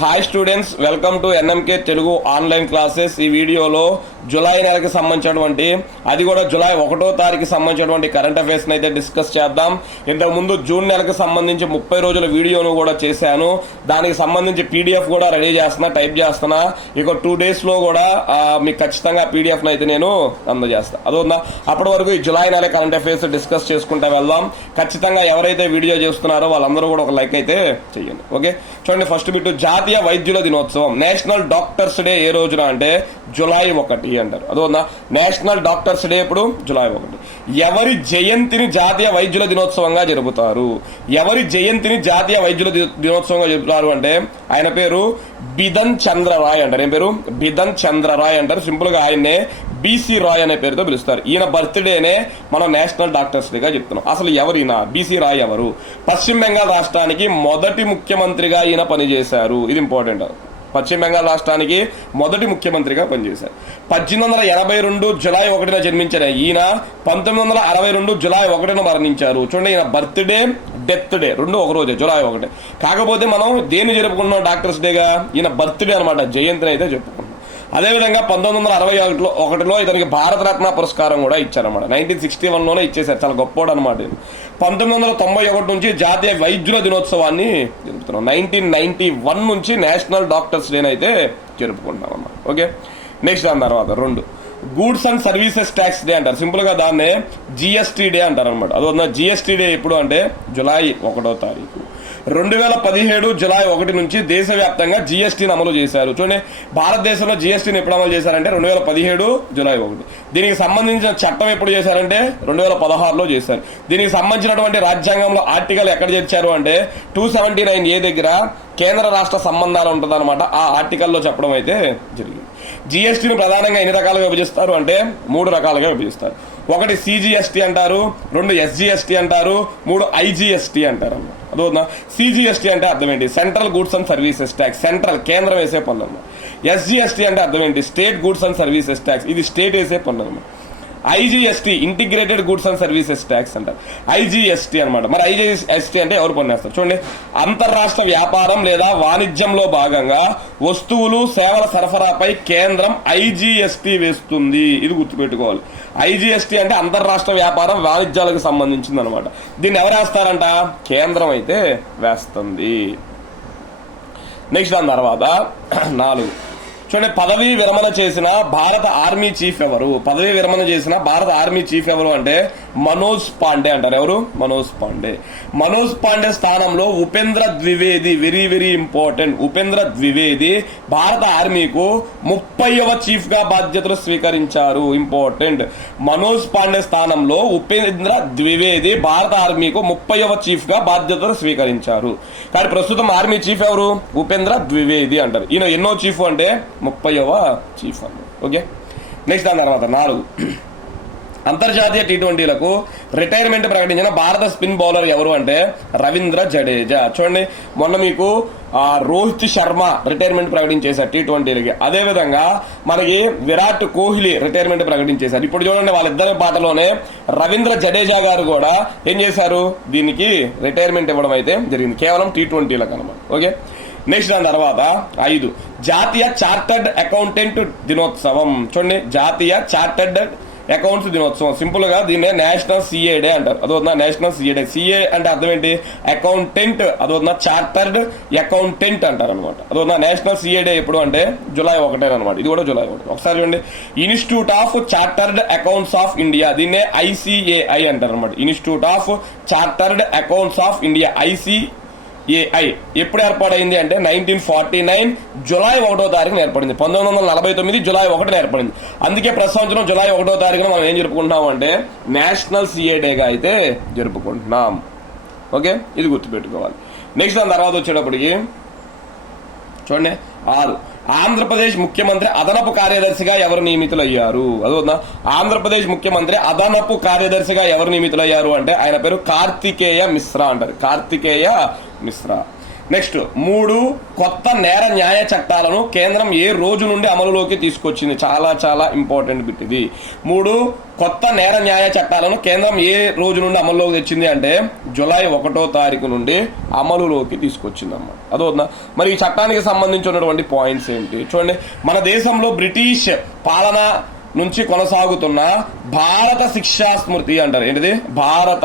Hi students, welcome to NMK Telugu online classes. ఈ వీడియోలో July నెలకి సంబంధించినటువంటి, అది కూడా జూలై 1వ తారీఖుకి సంబంధించినటువంటి కరెంట్ అఫైర్స్ని అయితే డిస్కస్ చేద్దాం. ఇంతకుముందు జూన్ నెలకు సంబంధించి 30 రోజుల వీడియోను కూడా చేశాను. దానికి సంబంధించి పీడిఎఫ్ కూడా రెడీ చేస్తున్నా, టైప్ చేస్తున్నా. ఇక 2 డేస్లో కూడా మీకు ఖచ్చితంగా పీడిఎఫ్ను అయితే నేను అందజేస్తాను. అదొందా, అప్పటి వరకు ఈ జూలై నెల కరెంట్ అఫైర్స్ డిస్కస్ చేసుకుంటూ వెళ్దాం. ఖచ్చితంగా ఎవరైతే వీడియో చేస్తున్నారో వాళ్ళందరూ కూడా ఒక లైక్ అయితే చేయండి. ఓకే, చూడండి. ఫస్ట్ బిట్టు, జాతీయ వైద్యుల దినోత్సవం, నేషనల్ డాక్టర్స్ డే ఏ రోజున అంటే జూలై 1 అంటారు. అదోనా, నేషనల్ డాక్టర్స్ డే ఇప్పుడు జూలై 1. ఎవరి జయంతిని జాతీయ వైద్యుల దినోత్సవంగా జరుపుతారు? ఎవరి జయంతిని జాతీయ వైద్యుల దినోత్సవంగా జరుపుతారు అంటే ఆయన పేరు బిధన్ చంద్ర రాయ్ అంటారు. ఏం పేరు? బిధన్ చంద్ర రాయ్ అంటారు. సింపుల్ గా ఆయన్నే బీసీ రాయ్ అనే పేరుతో పిలుస్తారు. ఈయన బర్త్డేనే మనం నేషనల్ డాక్టర్స్ డేగా చెప్తున్నాం. అసలు ఎవరైనా బీసీ రాయ్ ఎవరు? పశ్చిమ బెంగాల్ రాష్ట్రానికి మొదటి ముఖ్యమంత్రిగా ఈయన పనిచేశారు. ఇది ఇంపార్టెంట్. పశ్చిమ బెంగాల్ రాష్ట్రానికి మొదటి ముఖ్యమంత్రిగా పనిచేశారు. 1882 జూలై 1న జన్మించిన ఈయన 1962 జూలై 1న మరణించారు. చూడండి, ఈయన బర్త్డే, డెత్ డే రెండు ఒక రోజే, జూలై 1. కాకపోతే మనం దేన్ని జరుపుకుంటున్నాం డాక్టర్స్ డేగా? ఈయన బర్త్డే అనమాట, జయంతిని అయితే చెప్పుకుంటున్నాం. అదేవిధంగా 1961లో ఇతనికి భారతరత్న పురస్కారం కూడా ఇచ్చారన్నమాట. 1961లోనే ఇచ్చేసారు. చాలా గొప్పోడు అనమాట. 1991 నుంచి జాతీయ వైద్యుల దినోత్సవాన్ని జరుపుతున్నాం. 1991 నుంచి నేషనల్ డాక్టర్స్ డే అయితే జరుపుకుంటున్నాం అన్నమాట. ఓకే, నెక్స్ట్ దాని తర్వాత 2, goods and services tax day అంటారు. సింపుల్ గా దాన్నే జిఎస్టీ డే అంటారు అనమాట. అదొన్న జిఎస్టీ డే ఎప్పుడు అంటే జూలై 1వ తారీఖు. 2017 జూలై 1 నుంచి దేశవ్యాప్తంగా జిఎస్టీని అమలు చేశారు. చూడండి, భారతదేశంలో జిఎస్టీని ఎప్పుడు అమలు చేశారంటే 2017 జూలై 1. దీనికి సంబంధించిన చట్టం ఎప్పుడు చేశారంటే 2016లో చేశారు. దీనికి సంబంధించినటువంటి రాజ్యాంగంలో ఆర్టికల్ ఎక్కడ చేర్చారు అంటే 279A దగ్గర కేంద్ర రాష్ట్ర సంబంధాలు ఉంటుందన్నమాట. ఆ ఆర్టికల్లో చెప్పడం అయితే జరిగింది. జిఎస్టీని ప్రధానంగా ఎన్ని రకాలుగా విభజిస్తారు అంటే 3 రకాలుగా విభజిస్తారు. 1 సిజిఎస్టీ అంటారు, 2 ఎస్జిఎస్టీ అంటారు, 3 ఐజిఎస్టీ అంటారు అన్నమాట. అదోనా, సిజిఎస్టీ అంటే అర్థం ఏంటి? Central goods and services tax, central కేంద్రం వేసే పన్ను అన్నమాట. ఎస్జిఎస్టీ అంటే అర్థం ఏంటి? State goods and services tax, ఇది స్టేట్ వేసే పన్ను అన్నమాట. IGST integrated goods and services tax అంటారు, ఐజిఎస్టీ అనమాట. మరి ఐజిఎస్టీ అంటే ఎవరు పన్నేస్తారు? చూడండి, అంతర్రాష్ట్ర వ్యాపారం లేదా వాణిజ్యంలో భాగంగా వస్తువులు సేవల సరఫరాపై కేంద్రం ఐజిఎస్టీ వేస్తుంది. ఇది గుర్తుపెట్టుకోవాలి. ఐజిఎస్టీ అంటే అంతర్రాష్ట్ర వ్యాపారం వాణిజ్యాలకు సంబంధించింది అనమాట. దీన్ని ఎవరు వేస్తారంట? కేంద్రం అయితే వేస్తుంది. నెక్స్ట్ దాని తర్వాత 4, చూడండి, పదవీ విరమణ చేసిన భారత ఆర్మీ చీఫ్ ఎవరు? పదవీ విరమణ చేసిన భారత ఆర్మీ చీఫ్ ఎవరు అంటే మనోజ్ పాండే అంటారు. ఎవరు? మనోజ్ పాండే. మనోజ్ పాండే స్థానంలో Upendra Dwivedi, very very important, Upendra Dwivedi భారత ఆర్మీకు 30వ చీఫ్ గా బాధ్యతలు స్వీకరించారు. ఇంపార్టెంట్. మనోజ్ పాండే స్థానంలో ఉపేంద్ర ద్వివేది భారత ఆర్మీకు 30వ చీఫ్ గా బాధ్యతలు స్వీకరించారు. కానీ ప్రస్తుతం ఆర్మీ చీఫ్ ఎవరు? ఉపేంద్ర ద్వివేది అంటారు. ఈయన ఎన్నో చీఫ్ అంటే 30వ చీఫ్ అన్నమాట. ఓకే, నెక్స్ట్ దాని తర్వాత 4, అంతర్జాతీయ టీ20లకు రిటైర్మెంట్ ప్రకటించిన భారత స్పిన్ బౌలర్ ఎవరు అంటే రవీంద్ర జడేజా. చూడండి, మొన్న మీకు రోహిత్ శర్మ రిటైర్మెంట్ ప్రకటించేశారు టీ20లకి. అదేవిధంగా మనకి విరాట్ కోహ్లీ రిటైర్మెంట్ ప్రకటించేశారు. ఇప్పుడు చూడండి, వాళ్ళిద్దరి పాటలోనే రవీంద్ర జడేజా గారు కూడా ఏం చేశారు? దీనికి రిటైర్మెంట్ ఇవ్వడం అయితే జరిగింది, కేవలం టీ20లకు అనమాట. ఓకే, నెక్స్ట్ దాని తర్వాత 5, జాతీయ చార్టర్డ్ అకౌంటెంట్ దినోత్సవం. చూడండి, జాతీయ చార్టర్డ్ అకౌంట్స్ దినోత్సవం. సింపుల్ గా దీన్నే నేషనల్ సిఏ డే అంటారు. అదొన్న నేషనల్ సిఏ డే. సిఏ అంటే అర్థం ఏంటి? అకౌంటెంట్. అదొన్న చార్టర్డ్ అకౌంటెంట్ అంటారు అనమాట. అదొన్న నేషనల్ సిఏ డే ఎప్పుడు అంటే జూలై 1 అనమాట. ఇది కూడా జూలై 1. ఒకసారి చూడండి, institute of chartered accounts of India, దీన్నే ఐసిఏఐ అంటారు అనమాట. Institute of chartered accounts of India, ICAI ఎప్పుడు ఏర్పాటైంది అంటే 1949 జూలై 1వ తారీఖున ఏర్పడింది. 1949 జూలై 1న ఏర్పడింది. అందుకే ప్రతి సంవత్సరం జూలై 1వ తారీఖున మనం ఏం జరుపుకుంటున్నాం అంటే నేషనల్ సిఏ డేగా అయితే జరుపుకుంటున్నాం. ఓకే, ఇది గుర్తుపెట్టుకోవాలి. నెక్స్ట్ దాని తర్వాత వచ్చేటప్పటికి చూడండి 6, ఆంధ్రప్రదేశ్ ముఖ్యమంత్రి అదనపు కార్యదర్శిగా ఎవరు నియమితులయ్యారు? అదొందా, ఆంధ్రప్రదేశ్ ముఖ్యమంత్రి అదనపు కార్యదర్శిగా ఎవరు నియమితులయ్యారు అంటే ఆయన పేరు కార్తికేయ మిశ్రా అంటారు. కార్తికేయ మిశ్రా. నెక్స్ట్ 3 కొత్త నేర న్యాయ చట్టాలను కేంద్రం ఏ రోజు నుండి అమలులోకి తీసుకొచ్చింది? చాలా చాలా ఇంపార్టెంట్ బిట్ ఇది. 3 కొత్త నేర న్యాయ చట్టాలను కేంద్రం ఏ రోజు నుండి అమలులోకి తెచ్చింది అంటే జూలై 1వ తారీఖు నుండి అమలులోకి తీసుకొచ్చింది అన్నమాట. అదవుతుందా? మరి ఈ చట్టానికి సంబంధించినటువంటి పాయింట్స్ ఏంటి చూడండి. మన దేశంలో బ్రిటిష్ పాలన నుంచి కొనసాగుతున్న భారత శిక్షా స్మృతి అంటారు. ఏంటిది? భారత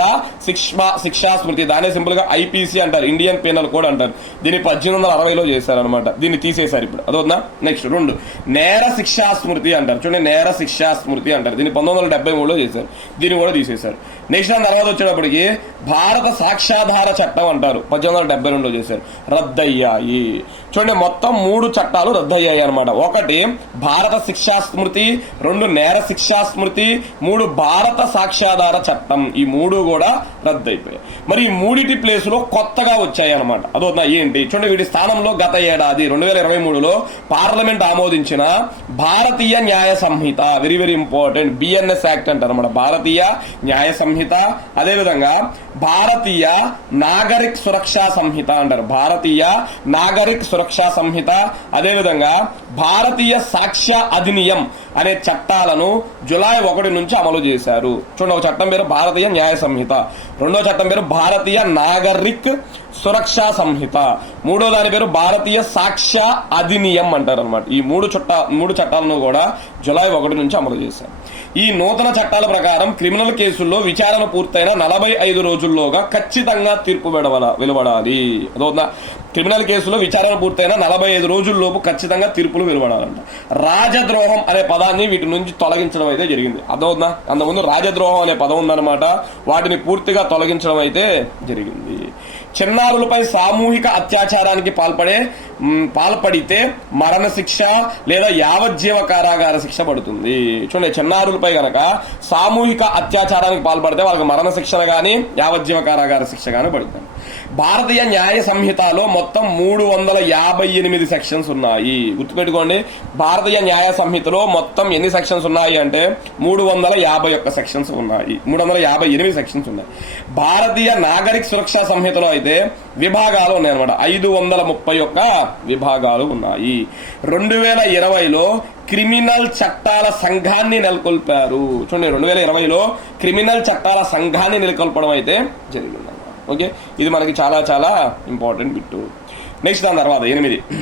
శిక్షా స్మృతి. దానే సింపుల్ గా ఐపీసీ అంటారు, ఇండియన్ పీనల్ కోడ్ అంటారు. దీన్ని 1860లో చేశారనమాట. దీన్ని తీసేశారు ఇప్పుడు. అదవుతుందా? నెక్స్ట్ 2 నేర శిక్షా స్మృతి అంటారు. చూడండి, నేర శిక్షా స్మృతి అంటారు. దీన్ని 1973లో చేశారు. దీన్ని కూడా తీసేశారు. నెక్స్ట్ దాని తర్వాత వచ్చేటప్పటికి భారత సాక్ష్యాధార చట్టం అంటారు. 1872లో చేశారు. రద్దయ్యాయి. చూడండి, మొత్తం 3 చట్టాలు రద్దయ్యాయి అనమాట. 1 భారత శిక్షా స్మృతి, 2 నేర శిక్షా స్మృతి, 3 భారత సాక్ష్యాధార చట్టం. ఈ 3 కూడా రద్దయిపోయాయి. మరి ఈ 3 ప్లేస్ లో కొత్తగా వచ్చాయి అనమాట. అదవుతుందా? ఏంటి చూడండి, వీటి స్థానంలో గత ఏడాది 2023లో పార్లమెంట్ ఆమోదించిన Bharatiya Nyaya Sanhita, very very important, BNS act అంటారు అన్నమాట. భారతీయ న్యాయ సంహిత, అదేవిధంగా భారతీయ నాగరిక్ సురక్షా సంహిత అంటారు. భారతీయ నాగరిక్ సురక్షా సంహిత, అదేవిధంగా భారతీయ సాక్ష్య అధినియం అనే చట్టాలను జూలై 1 నుంచి అమలు చేశారు. చూడండి, ఒక చట్టం పేరు భారతీయ న్యాయ సంహిత, రెండో చట్టం పేరు భారతీయ నాగరిక్ సురక్షా సంహిత, మూడో దాని పేరు భారతీయ సాక్ష్య అధినియం అంటారు అనమాట. ఈ 3 చట్టాలను కూడా జూలై 1 నుంచి అమలు చేశారు. ఈ నూతన చట్టాల ప్రకారం క్రిమినల్ కేసుల్లో విచారణ పూర్తయిన 45 రోజుల్లోగా ఖచ్చితంగా తీర్పు వెలువడాలి. అదవుతుందా? క్రిమినల్ కేసులో విచారణ పూర్తయిన 45 రోజుల్లోపు ఖచ్చితంగా తీర్పులు వెలువడాలంట. రాజద్రోహం అనే పదాన్ని వీటి నుంచి తొలగించడం అయితే జరిగింది. అదవుతుందా? అంతకుముందు రాజద్రోహం అనే పదం ఉందన్నమాట. వాటిని పూర్తిగా తొలగించడం అయితే జరిగింది. చిన్నారులపై సామూహిక అత్యాచారానికి పాల్పడితే మరణశిక్ష లేదా యావజ్జీవ కారాగార శిక్ష పడుతుంది. చూడండి, చిన్నారులపై గనక సామూహిక అత్యాచారానికి పాల్పడితే వాళ్ళకి మరణశిక్షణ కానీ యావజ్జీవ కారాగార శిక్ష కానీ పడుతుంది. భారతీయ న్యాయ సంహితలో మొత్తం 358 సెక్షన్స్ ఉన్నాయి. గుర్తుపెట్టుకోండి, భారతీయ న్యాయ సంహితలో మొత్తం ఎన్ని సెక్షన్స్ ఉన్నాయి అంటే 351 సెక్షన్స్ ఉన్నాయి. 358 సెక్షన్స్ ఉన్నాయి. భారతీయ నాగరిక సురక్షా సంహితలో అయితే విభాగాలు ఉన్నాయి అనమాట. 531 విభాగాలు ఉన్నాయి. 2020లో క్రిమినల్ చట్టాల సంఘాన్ని నెలకొల్పారు. చూడండి, 2020లో క్రిమినల్ చట్టాల సంఘాన్ని నెలకొల్పడం అయితే జరిగింది. ఓకే, ఇది మనకి చాలా చాలా ఇంపార్టెంట్ బిట్టు. నెక్స్ట్ దాని తర్వాత 8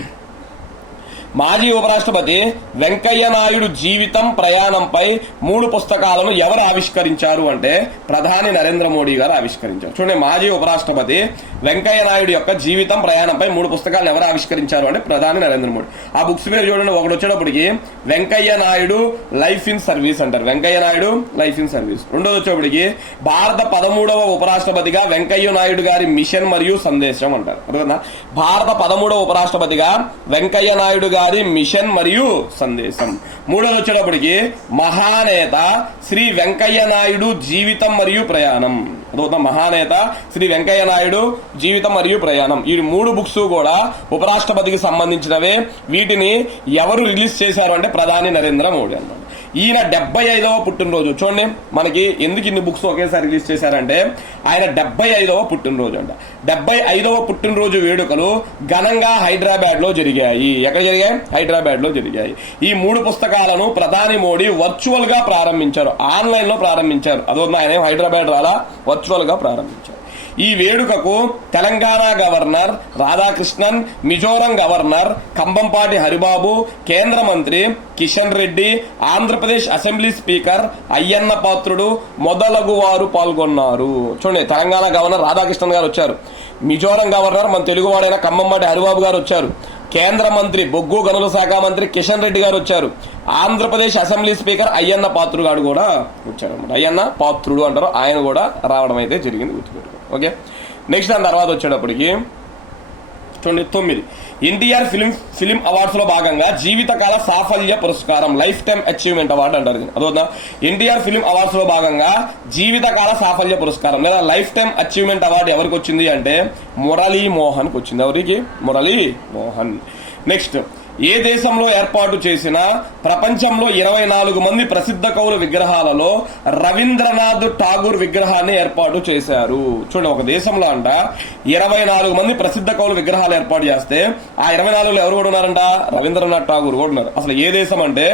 మాజీ ఉపరాష్ట్రపతి వెంకయ్య నాయుడు జీవితం ప్రయాణంపై 3 పుస్తకాలను ఎవరు ఆవిష్కరించారు అంటే ప్రధాని నరేంద్ర మోడీ గారు ఆవిష్కరించారు. చూడండి, మాజీ ఉపరాష్ట్రపతి వెంకయ్య నాయుడు యొక్క జీవితం ప్రయాణంపై 3 పుస్తకాలను ఎవరు ఆవిష్కరించారు అంటే ప్రధాని నరేంద్ర మోడీ. ఆ బుక్స్ పేరు చూడండి. ఒకటి వచ్చేటప్పటికి Venkaiah Naidu life in service అంటారు. Venkaiah Naidu life in service. రెండోది వచ్చేటప్పటికి భారత 13వ ఉపరాష్ట్రపతిగా వెంకయ్య నాయుడు గారి మిషన్ మరియు సందేశం అంటారు. అర్థమవుతుందా? భారత 13వ ఉపరాష్ట్రపతిగా వెంకయ్య నాయుడు గారి మిషన్ మరియు సందేశం. మూడోది వచ్చేటప్పటికి మహానేత శ్రీ వెంకయ్య నాయుడు జీవితం మరియు ప్రయాణం. అదవుతుందా? మహానేత శ్రీ వెంకయ్య నాయుడు జీవితం మరియు ప్రయాణం. ఈ 3 బుక్స్ కూడా ఉపరాష్ట్రపతికి సంబంధించినవే. వీటిని ఎవరు రిలీజ్ చేశారు అంటే ప్రధాని నరేంద్ర మోడీ అన్నమాట. ఈయన 75వ పుట్టినరోజు. చూడండి, మనకి ఎందుకు ఇన్ని బుక్స్ ఒకేసారి రిలీజ్ చేశారంటే ఆయన 75వ పుట్టినరోజు అంట. 75వ పుట్టినరోజు వేడుకలు ఘనంగా హైదరాబాద్ లో జరిగాయి. ఎక్కడ జరిగాయి? హైదరాబాద్ లో జరిగాయి. ఈ 3 పుస్తకాలను ప్రధాని మోడీ వర్చువల్ గా ప్రారంభించారు, ఆన్లైన్ లో ప్రారంభించారు. అదొక ఆయన హైదరాబాద్ రాలా, వర్చువల్ గా ప్రారంభించారు. ఈ వేడుకకు తెలంగాణ గవర్నర్ రాధాకృష్ణన్, మిజోరం గవర్నర్ కంబంపాటి హరిబాబు, కేంద్ర మంత్రి కిషన్ రెడ్డి, ఆంధ్రప్రదేశ్ అసెంబ్లీ స్పీకర్ అయ్యన్న పాత్రుడు మొదలగు వారు పాల్గొన్నారు. చూడండి, తెలంగాణ గవర్నర్ రాధాకృష్ణన్ గారు వచ్చారు, మిజోరం గవర్నర్ మన తెలుగువాడైన కంబంపాటి హరిబాబు గారు వచ్చారు, కేంద్ర మంత్రి బొగ్గు గనుల శాఖ మంత్రి కిషన్ రెడ్డి గారు వచ్చారు, ఆంధ్రప్రదేశ్ అసెంబ్లీ స్పీకర్ అయ్యన్న పాత్రుడు గారు కూడా వచ్చారు అనమాట. అయ్యన్న పాత్రుడు అంటారు, ఆయన కూడా రావడం అయితే జరిగింది. గుర్తుపెట్టుకో. ఓకే, నెక్స్ట్ దాని తర్వాత వచ్చేటప్పటికి చూడండి 9 ఎన్టీఆర్ ఫిలిం అవార్డ్స్ లో భాగంగా జీవితకాల సాఫల్య పురస్కారం, లైఫ్ టైమ్ అచీవ్మెంట్ అవార్డు అంటారు. అదొక ఎన్టీఆర్ ఫిలిం అవార్డ్స్ లో భాగంగా జీవితకాల సాఫల్య పురస్కారం లేదా లైఫ్ టైమ్ అచీవ్మెంట్ అవార్డు ఎవరికి వచ్చింది అంటే మురళీ మోహన్ కి వచ్చింది. ఎవరికి? మురళీ మోహన్. నెక్స్ట్ ఏ దేశంలో ఏర్పాటు చేసిన ప్రపంచంలో 24 మంది ప్రసిద్ధ కవుల విగ్రహాలలో రవీంద్రనాథ్ ఠాగూర్ విగ్రహాన్ని ఏర్పాటు చేశారు. చూడండి, ఒక దేశంలో అంట 24 మంది ప్రసిద్ధ కవుల విగ్రహాలు ఏర్పాటు చేస్తే ఆ 24లో ఎవరు కూడా ఉన్నారంట? రవీంద్రనాథ్ ఠాగూర్ కూడా ఉన్నారు. అసలు ఏ దేశం అంటే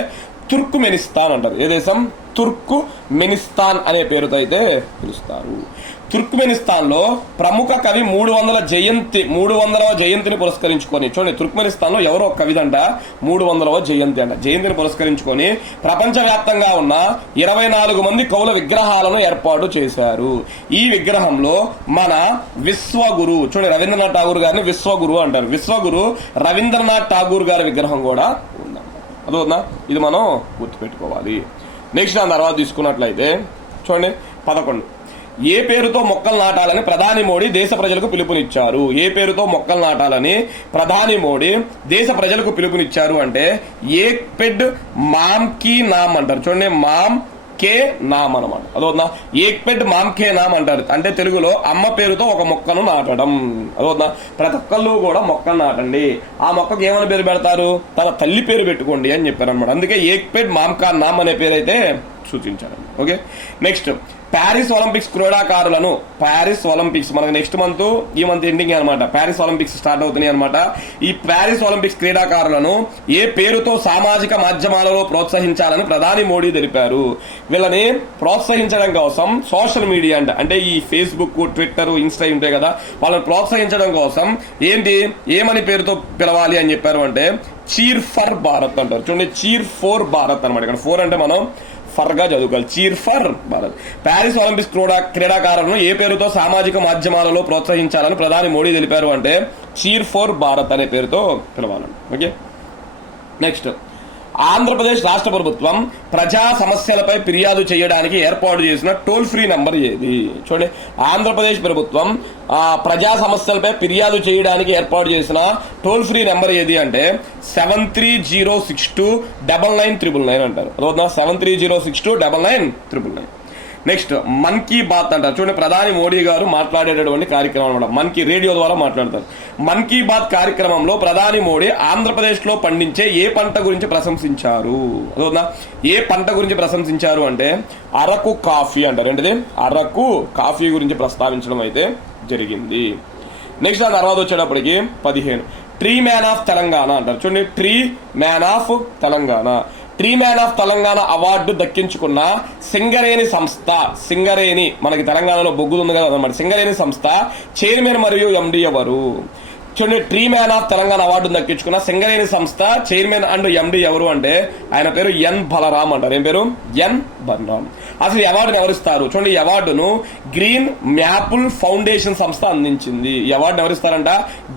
తుర్క్మెనిస్తాన్ అంటారు. ఏ దేశం? తుర్క్మెనిస్తాన్ అనే పేరుతో అయితే పిలుస్తారు. తుర్క్మెనిస్తాన్ లో ప్రముఖ కవి 300వ జయంతిని పురస్కరించుకొని, చూడండి తుర్క్మెనిస్తాన్ లో ఎవరో ఒక కవిదంట 300వ జయంతి అంట. జయంతిని పురస్కరించుకొని ప్రపంచవ్యాప్తంగా ఉన్న 24 మంది కవుల విగ్రహాలను ఏర్పాటు చేశారు. ఈ విగ్రహంలో మన విశ్వగురు, చూడండి రవీంద్రనాథ్ ఠాగూర్ గారిని విశ్వగురు అంటారు. విశ్వగురు రవీంద్రనాథ్ ఠాగూర్ గారి విగ్రహం కూడా ఉందన్నమాట. అదవుతుందా? ఇది మనం గుర్తుపెట్టుకోవాలి. నెక్స్ట్ దాని తర్వాత తీసుకున్నట్లయితే చూడండి 11. ఏ పేరుతో మొక్కలు నాటాలని ప్రధాని మోడీ దేశ ప్రజలకు పిలుపునిచ్చారు? ఏ పేరుతో మొక్కలు నాటాలని ప్రధాని మోడీ దేశ ప్రజలకు పిలుపునిచ్చారు అంటే ఏక్ పెడ్ మామ్ కి నామ్ అంటారు. చూడండి, మామ్ కే నామ్ అనమాట. అదవుతుందా? ఏక్ పెడ్ మామ్ కే నామ్ అంటారు. అంటే తెలుగులో అమ్మ పేరుతో ఒక మొక్కను నాటడం. అదవుతుందా? ప్రతి ఒక్కళ్ళు కూడా మొక్కను నాటండి. ఆ మొక్కకు ఏమని పేరు పెడతారు? తన తల్లి పేరు పెట్టుకోండి అని చెప్పారు అనమాట. అందుకే ఏక్ పెడ్ మామ్ కా నామ్ అనే పేరు అయితే సూచించారు. ఓకే, నెక్స్ట్ ప్యారిస్ ఒలింపిక్స్ క్రీడాకారులను, ప్యారిస్ ఒలింపిక్స్ మనకు నెక్స్ట్ మంత్, ఈ మంత్ ఎండింగ్ అనమాట ప్యారిస్ ఒలింపిక్స్ స్టార్ట్ అవుతున్నాయి అనమాట. ఈ ప్యారిస్ ఒలింపిక్స్ క్రీడాకారులను ఏ పేరుతో సామాజిక మాధ్యమాలలో ప్రోత్సహించాలని ప్రధాని మోడీ తెలిపారు? వీళ్ళని ప్రోత్సహించడం కోసం సోషల్ మీడియా అంటే ఈ ఫేస్బుక్, ట్విట్టర్, ఇన్స్టా ఉంటాయి కదా, వాళ్ళని ప్రోత్సహించడం కోసం ఏమని పేరుతో పిలవాలి అని చెప్పారు అంటే చీర్ ఫర్ భారత్ అంటారు. చూడండి, చీర్ ఫోర్ భారత్ అనమాట. ఇక్కడ 4 అంటే మనం ఫర్ గా చదువుకోవాలి. Cheer for Bharat. Paris Olympics క్రీడాకారులను ఏ పేరుతో సామాజిక మాధ్యమాలలో ప్రోత్సహించాలని ప్రధాని మోడీ తెలిపారు అంటే చీర్ ఫోర్ భారత్ అనే పేరుతో పిలవాలండి. ఓకే, నెక్స్ట్ ఆంధ్రప్రదేశ్ రాష్ట్ర ప్రభుత్వం ప్రజా సమస్యలపై ఫిర్యాదు చేయడానికి ఏర్పాటు చేసిన టోల్ ఫ్రీ నంబర్ ఏది? చూడండి, ఆంధ్రప్రదేశ్ ప్రభుత్వం ప్రజా సమస్యలపై ఫిర్యాదు చేయడానికి ఏర్పాటు చేసిన టోల్ ఫ్రీ నెంబర్ ఏది అంటే 7306299999 అంటారు. 7306299999. నెక్స్ట్ మన్ కీ బాత్ అంటారు. చూడండి, ప్రధాని మోడీ గారు మాట్లాడేటటువంటి కార్యక్రమం అనమాట. మన్ కీ రేడియో ద్వారా మాట్లాడతారు. మన్ కీ బాత్ కార్యక్రమంలో ప్రధాని మోడీ ఆంధ్రప్రదేశ్ లో పండించే ఏ పంట గురించి ప్రశంసించారు? అదవునా? ఏ పంట గురించి ప్రశంసించారు అంటే అరకు కాఫీ అంటారు. ఏంటిది? అరకు కాఫీ గురించి ప్రస్తావించడం అయితే జరిగింది. నెక్స్ట్ ఆ తర్వాత వచ్చేటప్పటికి 15 ట్రీ మ్యాన్ ఆఫ్ తెలంగాణ అంటారు. చూడండి, tree man of Telangana. Tree man of Telangana award దక్కించుకున్న సింగరేణి సంస్థ, సింగరేణి మనకి తెలంగాణలో బొగ్గు ఉంది కదా అనమాట, సింగరేణి సంస్థ చైర్మన్ మరియు ఎండి ఎవరు? చూడండి, tree man of Telangana award దక్కించుకున్న సింగరేణి సంస్థ చైర్మన్ అండ్ ఎండి ఎవరు అంటే ఆయన పేరు ఎన్ బలరాం అంటారు. ఏం పేరు? ఎన్ బలరాం. అసలు ఈ అవార్డును ఎవరిస్తారు? చూడండి, ఈ అవార్డును గ్రీన్ మ్యాపుల్ ఫౌండేషన్ సంస్థ అందించింది. ఈ అవార్డును ఎవరిస్తారంట?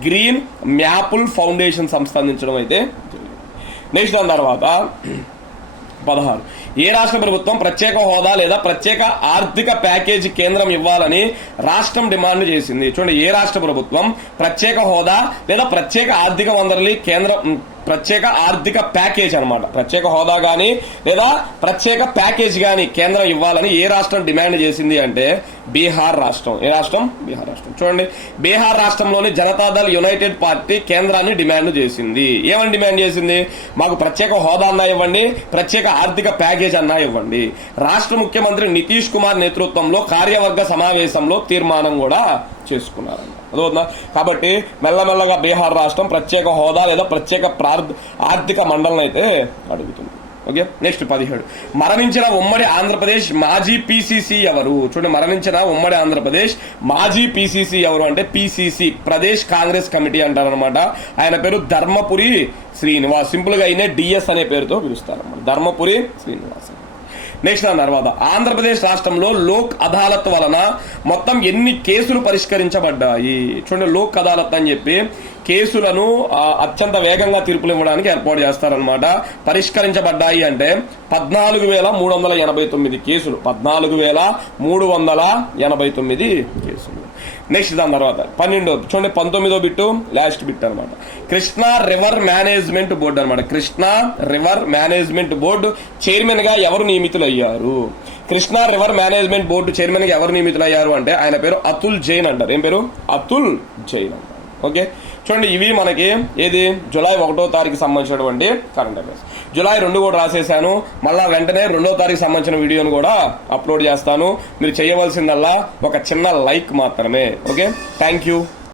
గ్రీన్ మ్యాపుల్ ఫౌండేషన్ సంస్థ అందించడం అయితే. నెక్స్ట్ దాని తర్వాత 16 ఏ రాష్ట్ర ప్రభుత్వం ప్రత్యేక హోదా లేదా ప్రత్యేక ఆర్థిక ప్యాకేజీ కేంద్రం ఇవ్వాలని రాష్ట్రం డిమాండ్ చేసింది? చూడండి, ఏ రాష్ట్ర ప్రభుత్వం ప్రత్యేక హోదా లేదా ప్రత్యేక ఆర్థిక వనరులు కేంద్రం, ప్రత్యేక ఆర్థిక ప్యాకేజ్ అనమాట, ప్రత్యేక హోదా గానీ లేదా ప్రత్యేక ప్యాకేజ్ గానీ కేంద్రం ఇవ్వాలని ఏ రాష్ట్రం డిమాండ్ చేసింది అంటే బీహార్ రాష్ట్రం. ఏ రాష్ట్రం? బీహార్ రాష్ట్రం. చూడండి, బీహార్ రాష్ట్రంలోని జనతాదళ్ యునైటెడ్ పార్టీ కేంద్రాన్ని డిమాండ్ చేసింది. ఏమని డిమాండ్ చేసింది? మాకు ప్రత్యేక హోదా అన్నా ఇవ్వండి, ప్రత్యేక ఆర్థిక ప్యాకేజ్ అన్నా ఇవ్వండి. రాష్ట్ర ముఖ్యమంత్రి నితీష్ కుమార్ నేతృత్వంలో కార్యవర్గ సమావేశంలో తీర్మానం కూడా చేసుకున్నారంట. అదవుతుందా? కాబట్టి మెల్లమెల్లగా బీహార్ రాష్ట్రం ప్రత్యేక హోదా లేదా ప్రత్యేక ఆర్థిక మండలం అయితే అడుగుతుంది. ఓకే, నెక్స్ట్ 17 మరణించిన ఉమ్మడి ఆంధ్రప్రదేశ్ మాజీ పిసిసి ఎవరు? చూడండి, మరణించిన ఉమ్మడి ఆంధ్రప్రదేశ్ మాజీ పిసిసి ఎవరు అంటే పిసిసి ప్రదేశ్ కాంగ్రెస్ కమిటీ అంటారనమాట. ఆయన పేరు ధర్మపురి శ్రీనివాస్. సింపుల్ గా అయినే డిఎస్ అనే పేరుతో పిలుస్తారన్నమాట, ధర్మపురి శ్రీనివాస్. నెక్స్ట్ దాని తర్వాత ఆంధ్రప్రదేశ్ రాష్ట్రంలో లోక్ అదాలత్ వలన మొత్తం ఎన్ని కేసులు పరిష్కరించబడ్డాయి? చూడండి, లోక్ అదాలత్ అని చెప్పి కేసులను అత్యంత వేగంగా తీర్పులు ఇవ్వడానికి ఏర్పాటు చేస్తారనమాట. పరిష్కరించబడ్డాయి అంటే 14,389 కేసులు. 14,389 కేసులు. నెక్స్ట్ దాని తర్వాత 12 చూడండి, 19వ బిట్టు లాస్ట్ బిట్ అనమాట. కృష్ణా రివర్ మేనేజ్మెంట్ బోర్డు అనమాట. Krishna river management board chairman గా ఎవరు నియమితులయ్యారు? Krishna river management board chairman గా ఎవరు నియమితులయ్యారు అంటే ఆయన పేరు అతుల్ జైన్ అంటారు. ఏం పేరు? అతుల్ జైన్ అంటారు. ఓకే, చూడండి ఇవి మనకి ఏది జూలై 1వ తారీఖు సంబంధించినటువంటి కరెంట్ అఫైర్స్. జూలై 2 కూడా రాసేసాను, మళ్ళీ వెంటనే 2వ తారీఖు సంబంధించిన వీడియోను కూడా అప్లోడ్ చేస్తాను. మీరు చేయవలసిందల్లా ఒక చిన్న లైక్ మాత్రమే. Okay, thank you.